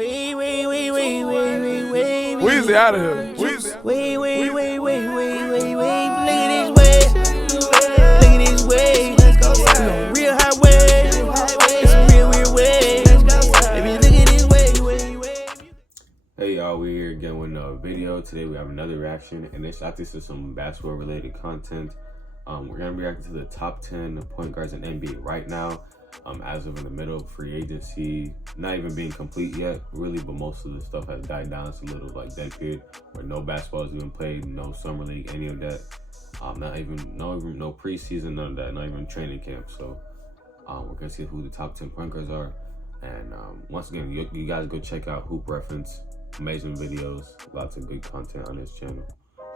Weezy out of here. Weezy. Look at this way. Let's go. Real highway. It's a real weird way. Baby, look at this way. Hey y'all, we're here again with another video. Today we have another reaction, and I think this is some basketball related content. We're gonna be reacting to the top 10 point guards in NBA right now. As of in the middle of free agency, not even being complete yet, really, but most of the stuff has died down. It's a little like dead period where no basketball is even played, no summer league, any of that. No preseason, none of that, not even training camp. So we're gonna see who the top 10 point guards are. And once again, you guys go check out Hoop Reference. Amazing videos, lots of good content on this channel.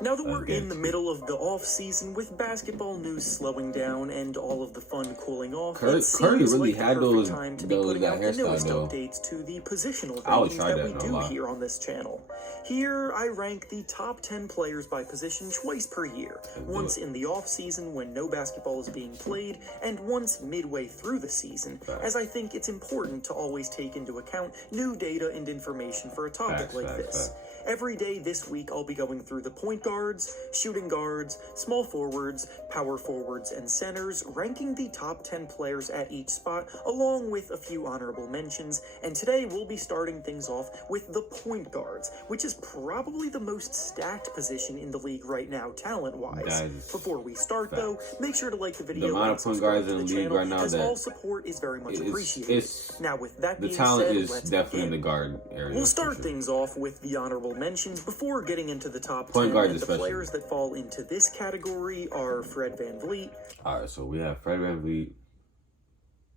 Now that we're in the middle of the off-season, with basketball news slowing down and all of the fun cooling off, Curry really had those time to be putting out the newest updates to the positional rankings that we do here on this channel. Here, I rank the top 10 players by position twice per year, once in the off-season when no basketball is being played, and once midway through the season, as I think it's important to always take into account new data and information for a topic like this. Every day this week, I'll be going through the point guards, shooting guards, small forwards, power forwards, and centers, ranking the top 10 players at each spot, along with a few honorable mentions. And today, we'll be starting things off with the point guards, which is probably the most stacked position in the league right now, talent-wise. Before we start, though, make sure to like the video. The amount of point guards in the league right now, as all support is very much appreciated. Now, with that being said, the talent is definitely in the guard area. We'll start things off with the honorable mentions before getting into the top 10, and the players that fall into this category are Fred VanVleet. All right, so we have Fred VanVleet,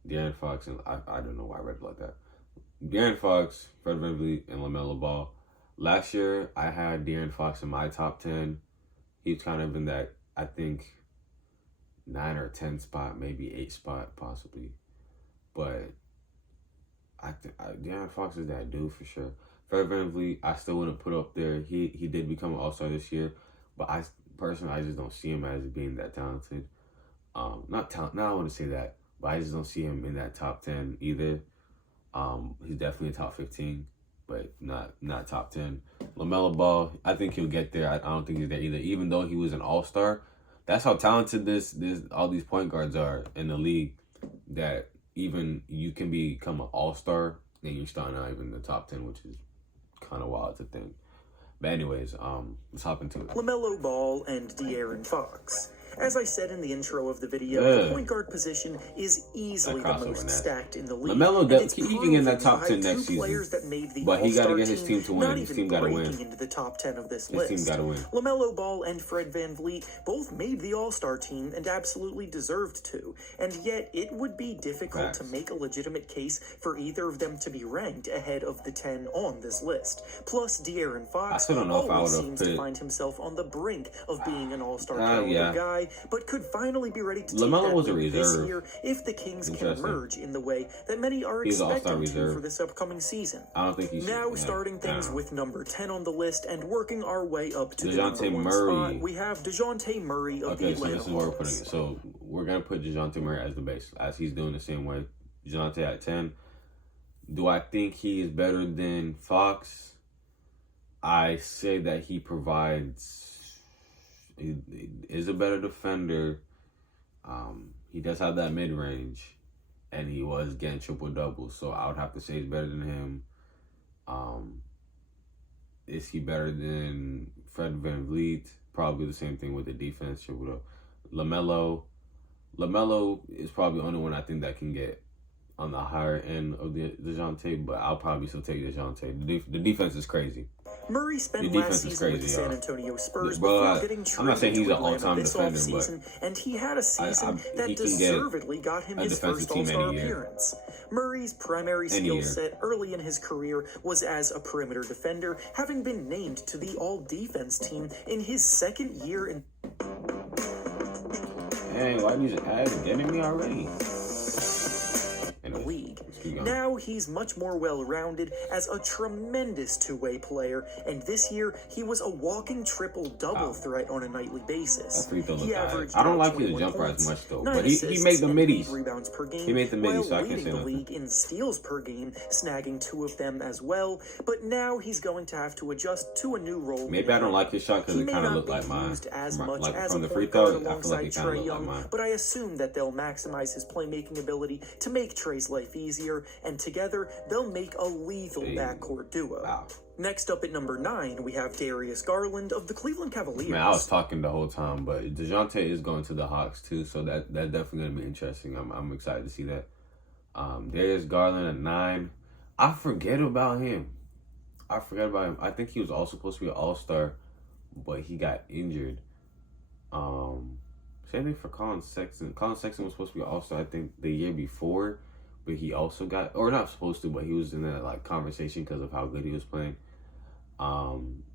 De'Aaron Fox, and I don't know why I read it like that. De'Aaron Fox, Fred VanVleet, and LaMelo Ball. Last year, I had De'Aaron Fox in my top 10. He's kind of in that, I think, 9 or 10 spot, maybe 8 spot, possibly. But I think De'Aaron Fox is that dude for sure. Fred VanVleet, I still wouldn't put up there. He did become an all-star this year, but I just don't see him as being that talented. Not talent. Now I want to say that, but I just don't see him in that top 10 either. He's definitely a top 15, but not top 10. LaMelo Ball, I think he'll get there. I don't think he's there either. Even though he was an all-star, that's how talented all these point guards are in the league. That even you can become an all-star, then you're starting out even in the top 10, which is kind of wild to think. But anyways, let's hop into it. LaMelo Ball and De'Aaron Fox. As I said in the intro of the video, the point guard position is easily the most stacked in the league. LaMelo, he can get in that top 10 next season, but he got to get his team to win. His team got to win. Into the top 10 of this list. His team got to win. LaMelo Ball and Fred VanVleet both made the All-Star team and absolutely deserved to, and yet it would be difficult to make a legitimate case for either of them to be ranked ahead of the 10 on this list. Plus, De'Aaron Fox always seems to find himself on the brink of being an All-Star caliber guy, but could finally be ready to take that leap this year if the Kings can emerge in the way that many are expecting to for this upcoming season. I don't think Now starting things with number 10 on the list and working our way up to the number 1 spot, we have DeJounte Murray of the Atlanta Hawks. So this is where we're putting it. So we're going to put DeJounte Murray as the base, as he's doing the same way. DeJounte at 10. Do I think he is better than Fox? I say that he is a better defender. He does have that mid-range, and he was getting triple-doubles, so I would have to say he's better than him. Is he better than Fred VanVleet? Probably the same thing with the defense. LaMelo is probably the only one I think that can get on the higher end of the DeJounte, but I'll probably still take DeJounte. The defense is crazy. Murray spent last season with the San Antonio Spurs before getting traded to Atlanta this offseason, and he had a season that deservedly got him his first All-Star appearance. Murray's primary skill set early in his career was as a perimeter defender, having been named to the All-Defense team in his second year in... Hey, why are these ads getting me already? the league. Now he's much more well-rounded as a tremendous two-way player, and this year he was a walking triple-double threat on a nightly basis. He averaged I don't like his jumper as much though, but he made the middies. Rebounds per game, he made the middies, so I while can't say leading the nothing. league in steals per game, snagging 2 of them as well. But now he's going to have to adjust to a new role. Maybe I don't like his shot because it kind of looked like mine. As much like as from a the free point throw, guard I feel like it kind of Trae looked like Young, mine. but I assume that they'll maximize his playmaking ability to make Trae's life easier, and together they'll make a lethal backcourt duo. Wow. Next up at number 9, we have Darius Garland of the Cleveland Cavaliers. Man, I was talking the whole time, but DeJounte is going to the Hawks too, so that's definitely going to be interesting. I'm excited to see that. Darius Garland at 9. I forget about him. I think he was also supposed to be an all-star, but he got injured. Same thing for Colin Sexton. Colin Sexton was supposed to be an all-star, I think, the year before, but he also got, or not supposed to, but he was in that like conversation because of how good he was playing.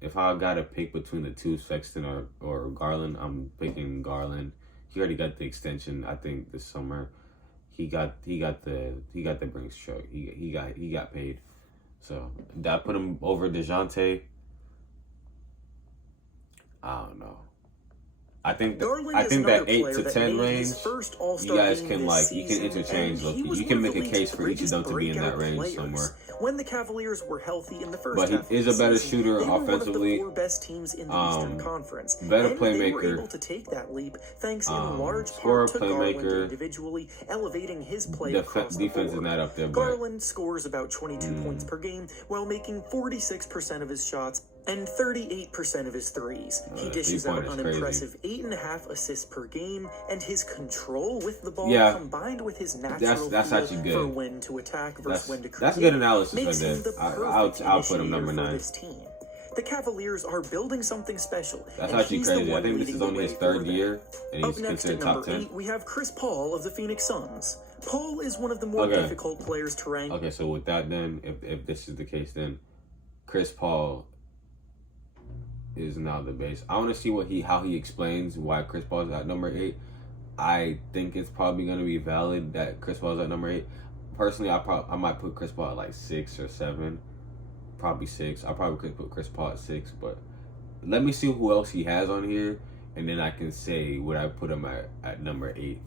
If I got to pick between the two, Sexton or Garland, I'm picking Garland. He already got the extension, I think, this summer. He got the Brinks truck. He got paid. So did I put him over DeJounte? I don't know. I think that 8 to 10 range, you guys can you can interchange. You can make a case for each of them to be in that range somewhere. When the Cavaliers were healthy in the first but half he is a better shooter they were offensively. one of the 4 best teams in the Eastern Conference. Better and playmaker. They were able to take that leap thanks in large Scorer, part to Garland playmaker. individually, elevating his play across the defense board. is not up there. Garland scores about 22 points per game while making 46% of his shots and 38% of his threes. He dishes out an impressive 8.5 assists per game, and his control with the ball combined with his natural feel for when to attack versus when to create that's good analysis makes right him the there. I'll put him number 9. This team. The Cavaliers are building something special. That's actually crazy. I think this is only his 3rd year, and he's Up next considered at top number 10. 8, we have Chris Paul of the Phoenix Suns. Paul is one of the more difficult players to rank. Okay, so with that then, if this is the case, then Chris Paul is now the base. I want to see how he explains why Chris Paul is at number 8. I think it's probably going to be valid that Chris Paul is at number 8. Personally, I might put Chris Paul at like 6 or 7. Probably 6. I probably could put Chris Paul at 6, but let me see who else he has on here, and then I can say would I put him at number 8.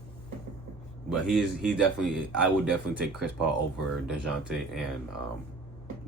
But he definitely, I would definitely take Chris Paul over DeJounte and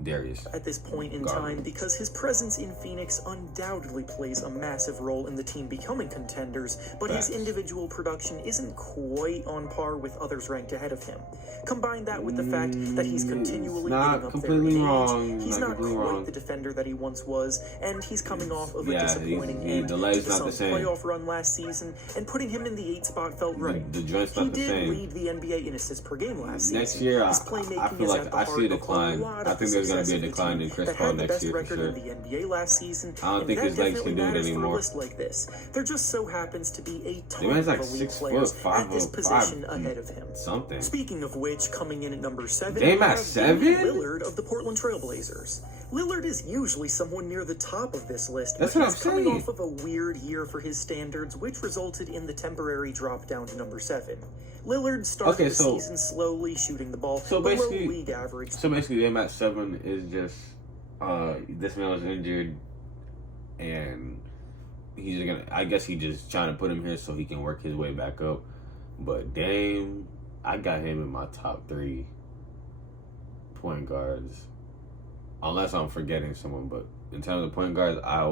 Darius at this point in time because his presence in Phoenix undoubtedly plays a massive role in the team becoming contenders, but his individual production isn't quite on par with others ranked ahead of him. Combine that with the fact that he's continually getting up there in age. He's not quite the defender that he once was, and he's coming off of a disappointing end to the Suns' playoff run last season, and putting him in the 8 spot felt right. The joint's not the same. He did lead the NBA in assists per game last season. Next year, I feel like I see a decline. I think there's going to be a decline in Chris Paul next year for sure. In the NBA last season, I don't think his legs can do it anymore. Like this. There just so happens to be a ton of like elite players at this position ahead of him. Something. Speaking of which, coming in at number 7, Dame at 7? Lillard of the Portland Trailblazers. Lillard is usually someone near the top of this list, but he's coming off of a weird year for his standards, which resulted in the temporary drop down to number 7. Lillard started the season slowly, shooting the ball below league average. So basically, Dame at 7 is just this man was injured, and he's gonna. I guess he just trying to put him here so he can work his way back up. But Dame, I got him in my top 3 point guards, unless I'm forgetting someone. But in terms of point guards, I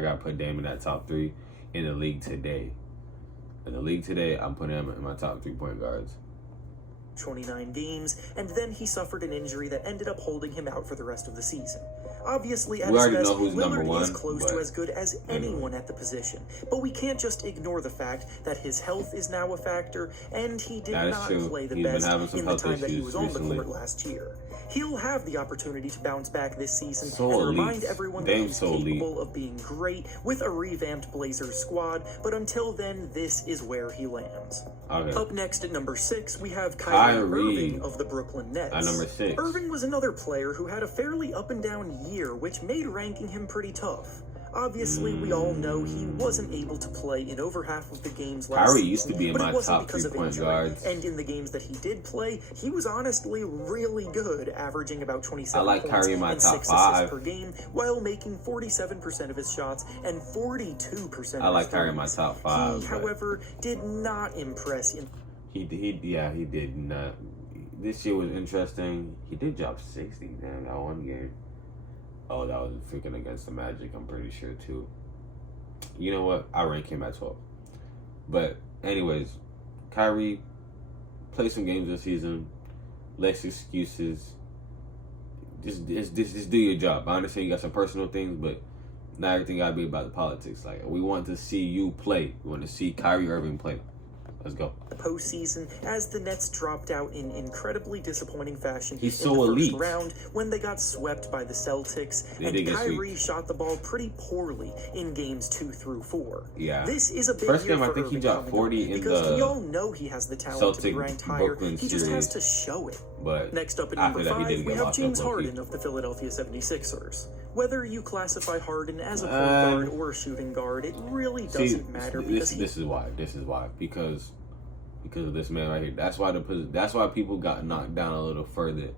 got to put Dame in that top 3 in the league today. In the league today, I'm putting him in my top 3 point guards. 29 games, and then he suffered an injury that ended up holding him out for the rest of the season. Obviously, at his best, Lillard is close to as good as anyone at the position, but we can't just ignore the fact that his health is now a factor, and he did not play the best in the time that he was on the court last year. He'll have the opportunity to bounce back this season and remind everyone that he's capable of being great with a revamped Blazers squad, but until then, this is where he lands. Up next at number 6, we have Kyrie Irving of the Brooklyn Nets. At number 6. Irving was another player who had a fairly up and down year, which made ranking him pretty tough. Obviously, we all know he wasn't able to play in over half of the games last Kyrie season, used to be in but my it wasn't top because of 3-point injury. guards. And in the games that he did play, he was honestly really good, averaging about 27 I like points Kyrie in my and top 6 5. assists per game, while making 47% of his shots and 42% I of like his Kyrie in my threes. top 5. He, however, did not impress in He did not. This year was interesting. He did drop 60, man, that one game. Oh, that was freaking against the Magic, I'm pretty sure, too. You know what? I rank him at 12. But, anyways, Kyrie played some games this season. Less excuses. Just do your job. I understand you got some personal things, but not everything got to be about the politics. Like, we want to see you play. We want to see Kyrie Irving play. Let's go. the postseason as the Nets dropped out in incredibly disappointing fashion He's in so the elite. first round when they got swept by the Celtics, They did and get Kyrie swept. shot the ball pretty poorly in games 2 through 4. Yeah. This is a big First year game, I for think he Irving dropped coming 40 up, in because the we all know he has the talent to be Celtic ranked higher. Brooklyn He just has series. to show it. But Next up at after number that, he 5, didn't we get have locked James up low-key. Harden of the Philadelphia 76ers. Whether you classify Harden as a point Uh, guard or a shooting guard, it really doesn't matter because this is why. Because of this man right here. That's why people got knocked down a little further.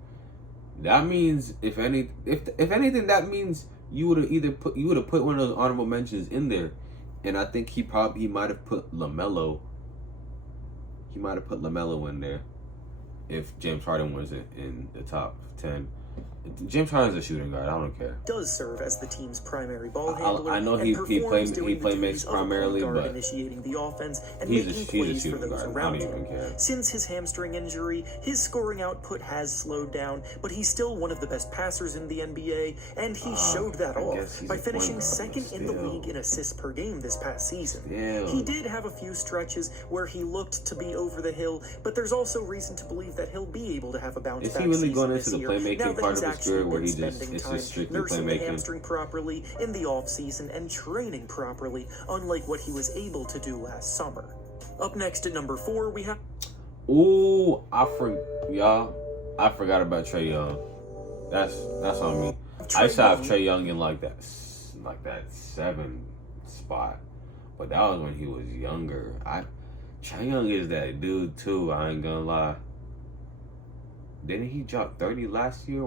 That means if anything, that means you would have put one of those honorable mentions in there, and I think he might have put LaMelo. He might have put LaMelo in there if James Harden wasn't in the top 10. James Harden's a shooting guard. I don't care. Does serve as the team's primary ball handler. I know and he performs doing the plays duties of a point primarily, guard, but initiating the offense and he's making a plays for shooting those guard. I around don't him. even care. Since his hamstring injury, his scoring output has slowed down, but he's still one of the best passers in the NBA, and he showed that I guess off he's by a finishing point guard, second in the still. league in assists per game this past season. Still. He did have a few stretches where he looked to be over the hill, but there's also reason to believe that he'll be able to have a bounce Is back he really season going this into the year, now playmaking that part he's of his actually career where been he just spending it's time just strictly nursing the playmaking? hamstring properly in the offseason and training properly, unlike what he was able to do last summer. Up next at number 4, we have... Ooh, I forgot about Trae Young. That's on me. I used to have Trae Young in like that 7 spot, but that was when he was younger. Trae Young is that dude too. I ain't gonna lie. Didn't he drop 30 last year?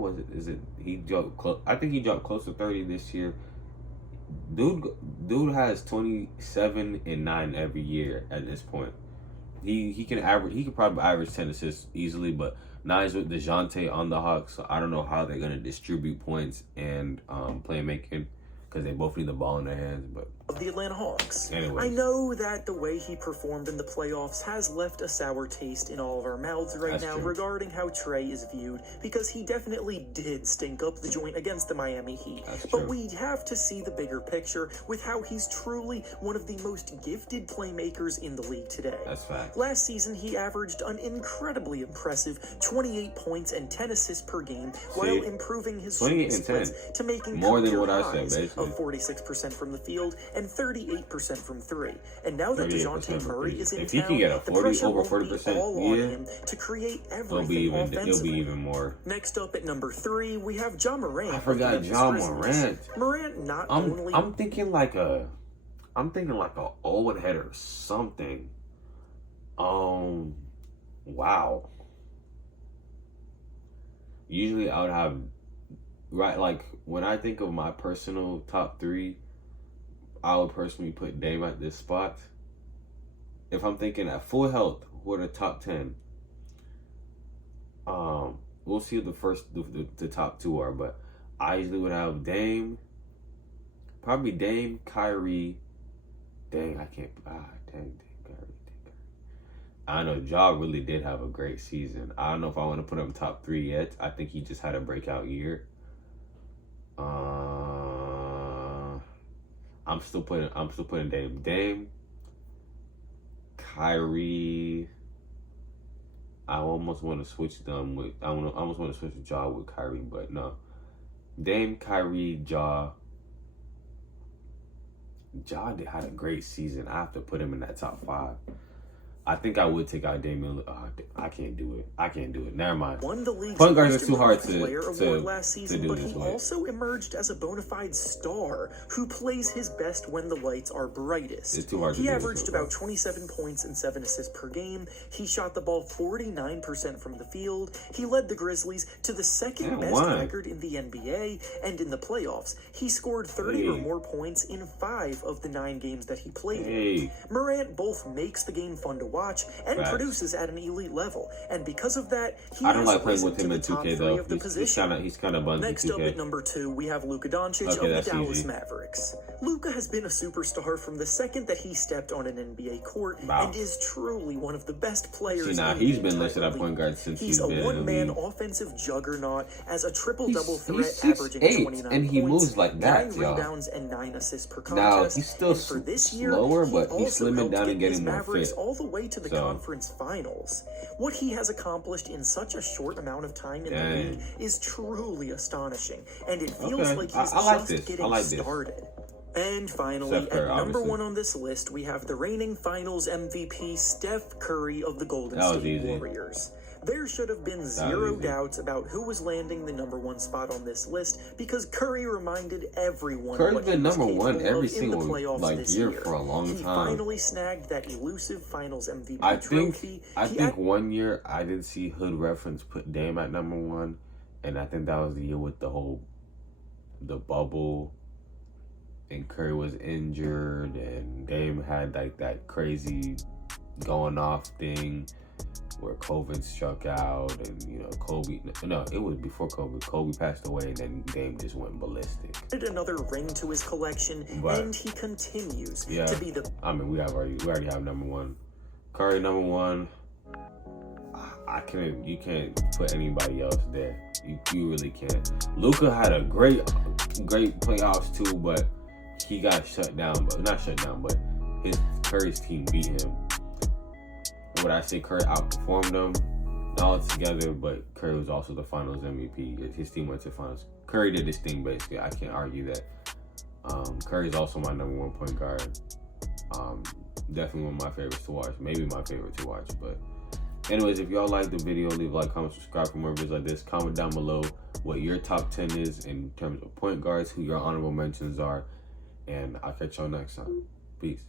He dropped I think he dropped close to 30 this year. Dude has 27 and 9 every year at this point. He could probably average 10 assists easily, but now he's with DeJounte on the Hawks, so I don't know how they're gonna distribute points and playmaking, because they both need the ball in their hands. But of the Atlanta Hawks. Anyways. I know that the way he performed in the playoffs has left a sour taste in all of our mouths right That's now true. regarding how Trae is viewed, because he definitely did stink up the joint against the Miami Heat. That's But true. we have to see the bigger picture with how he's truly one of the most gifted playmakers in the league today. That's fact. Last season, he averaged an incredibly impressive 28 points and 10 assists per game, while improving his 28 shooting and 10. splits to making More than career what I said, highs basically. of 46% from the field and 38% from 3. And now that 38% DeJounte from Murray three. is in If he town, can get a the 40 pressure over won't 40% be all on year, him to create It'll everything be offensively. even more. Next up at number 3, we have Ja Morant. I of forgot the Memphis Ja Grizzlies. Morant. Morant not only... I'm thinking like a Owen head or something. Wow. Usually I would have like when I think of my personal top 3, I would personally put Dame at this spot. If I'm thinking at full health, what are the top 10? We'll see what the top 2 are, but I usually would have Dame, probably Dame, Kyrie. Dang, I can't. Dang, Kyrie. I know Ja really did have a great season. I don't know if I want to put him top 3 yet. I think he just had a breakout year. I'm still putting Dame, Kyrie. I almost want to switch them with. I almost want to switch Ja with Kyrie, but no. Dame, Kyrie, Ja. Ja had a great season. I have to put him in that top 5. I think I would take out Damian. I can't do it. I can't do it. Never mind. Won the league's Point guards most are too hard improved player award last to season, do but this he way. also emerged as a bona fide star who plays his best when the lights are brightest. It's too hard to He do averaged this, about 27 points and 7 assists per game. He shot the ball 49% from the field. He led the Grizzlies to the second best record in the NBA, and in the playoffs, he scored 30 or more points in 5 of the 9 games that he played in. Morant both makes the game fun to watch and produces at an elite level, and because of that, I don't like playing with him in 2K though. He's kind of buns in 2K. Next up at number 2, we have Luka Doncic of the Dallas Mavericks. Luka has been a superstar from the second that he stepped on an NBA court and is truly one of the best players. He's been listed at point guard since he's been in the league. He's a one-man offensive juggernaut as a triple-double threat, averaging 29 and he points, moves like that, 9 rebounds, and 9 assists per contest. Now he's still for this year, slower, but he's also slimming down and getting more Mavericks fit. all the way to the conference finals. What he has accomplished in such a short amount of time in the league is truly astonishing, and it feels like he's just getting started. And finally, at number 1 on this list, we have the reigning finals MVP, Steph Curry of the Golden State Warriors. There should have been zero doubts about who was landing the number 1 spot on this list, because Curry reminded everyone Curry's been number 1 every single year for a long time. He finally snagged that elusive finals MVP trophy. I think one year I did see Hood Reference put Dame at number 1, and I think that was the year with the bubble, and Curry was injured, and Dame had like that crazy going off thing where COVID struck out, and it was before COVID. Kobe passed away, and then Dame just went ballistic. Another ring to his collection, and he continues to be the. I mean, we already have number 1. Curry number 1. You can't put anybody else there. You really can't. Luka had a great playoffs too, but he got shut down. But not shut down, but Curry's team beat him. Would I say Curry outperformed them? Not altogether, but Curry was also the finals MVP. His team went to finals. Curry did his thing, basically. I can't argue that. Curry's also my number 1 point guard. Definitely one of my favorites to watch. Maybe my favorite to watch. But anyways, if y'all like the video, leave a like, comment, subscribe for more videos like this. Comment down below what your top 10 is in terms of point guards, who your honorable mentions are. And I'll catch y'all next time. Peace.